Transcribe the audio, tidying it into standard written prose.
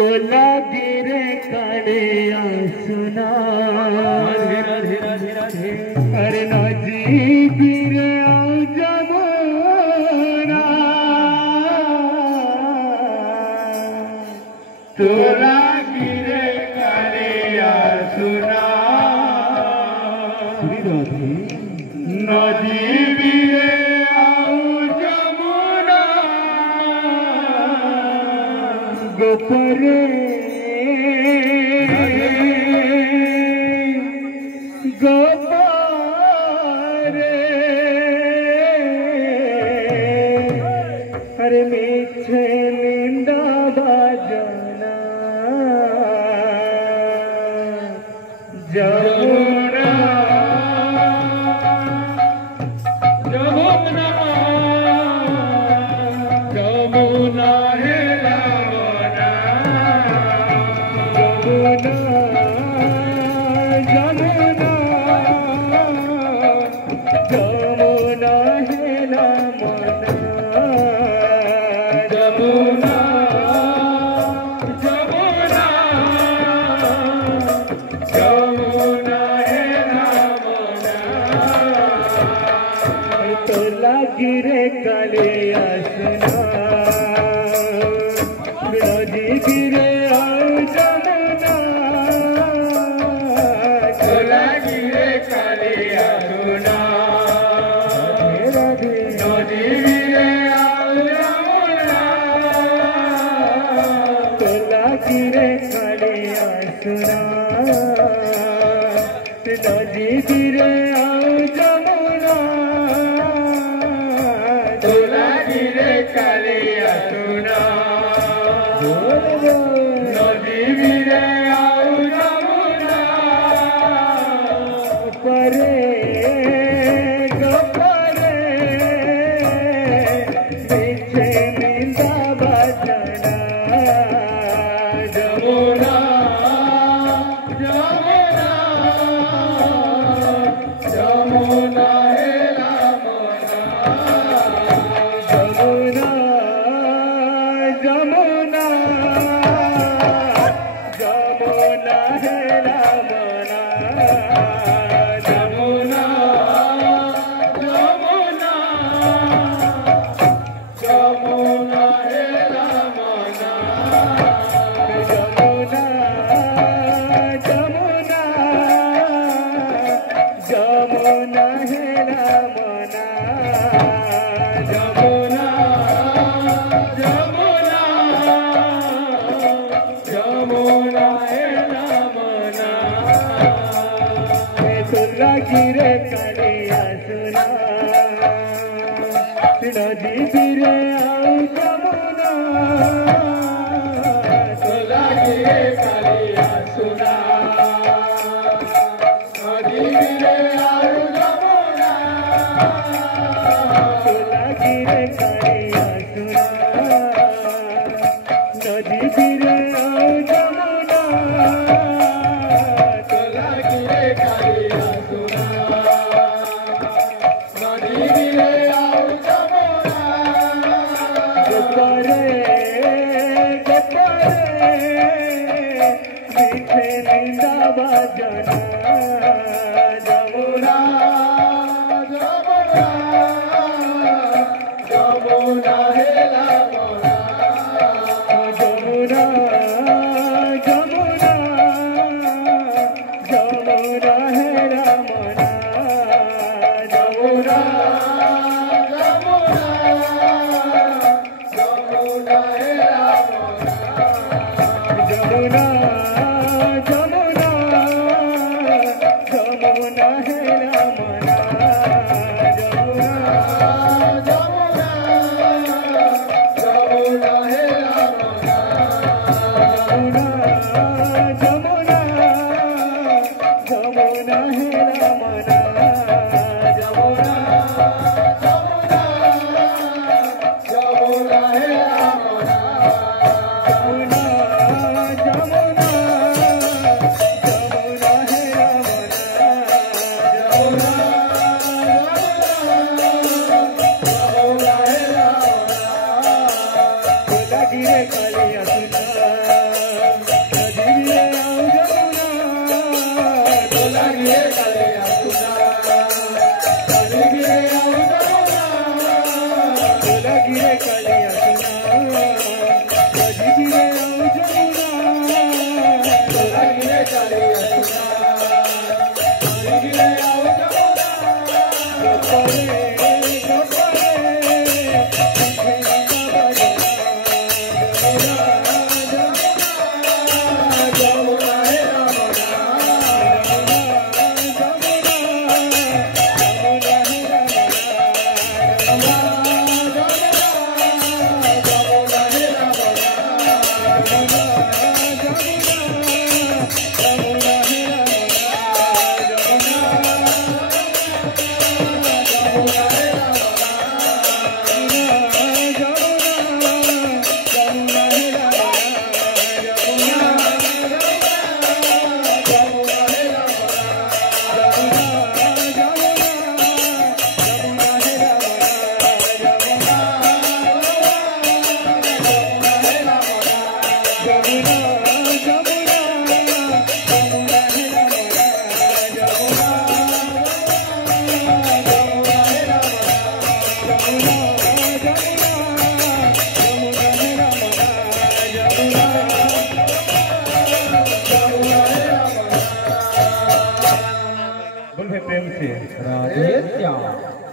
तोला गिरे काले सुना राधे राधे राधे राधे अरे नदी गिरे जमुना तोला गिरे काले सुना नदी गिरे जमुना गोपरे गोपारे अरे मीठे निंदा बाजना जमुना जमुना जमुना है लावना जमुना जमुना है लावना जमुना जमुना जमुना है लावना तोला गिरे काले सुना नदी गिरे जमुना तोला गिरे काले सुना नदी गिरे जमुना तोला गिरे काले सुना नदी गिरे जमुना तोला गिरे काले सुना नदी गिरे जमुना परे गोपरे मीठे निंदा बजना जमुना जमुना जमुना है लावना जमुना जमुना जमुना है लावना जमुना जमुना जमुना है लावना जमुना जमुना जमुना है लावना जमुना जमुना जमुना है लावना तोला गिरे काले सुना नदी गिरे जमुना तोला गिरे काले सुना नदी गिरे जमुना तोला गिरे काले सुना नदी गिरे जमुना तोला गिरे काले सुना नदी गिरे जमुना गोपरे गोपरे मीठे निंदा बजना जमुना जमुना जमुना है लावना जमुना जमुना जमुना है लावना जमुना जमुना जमुना है लावना जमुना जमुना जमुना है लावना जमुना जमुना गिरे कालिया सुना बज गिरे आओ जमुना तोरा गिरे कालिया सुना बज गिरे आओ जमुना गपरे प्रेम से राधे श्याम।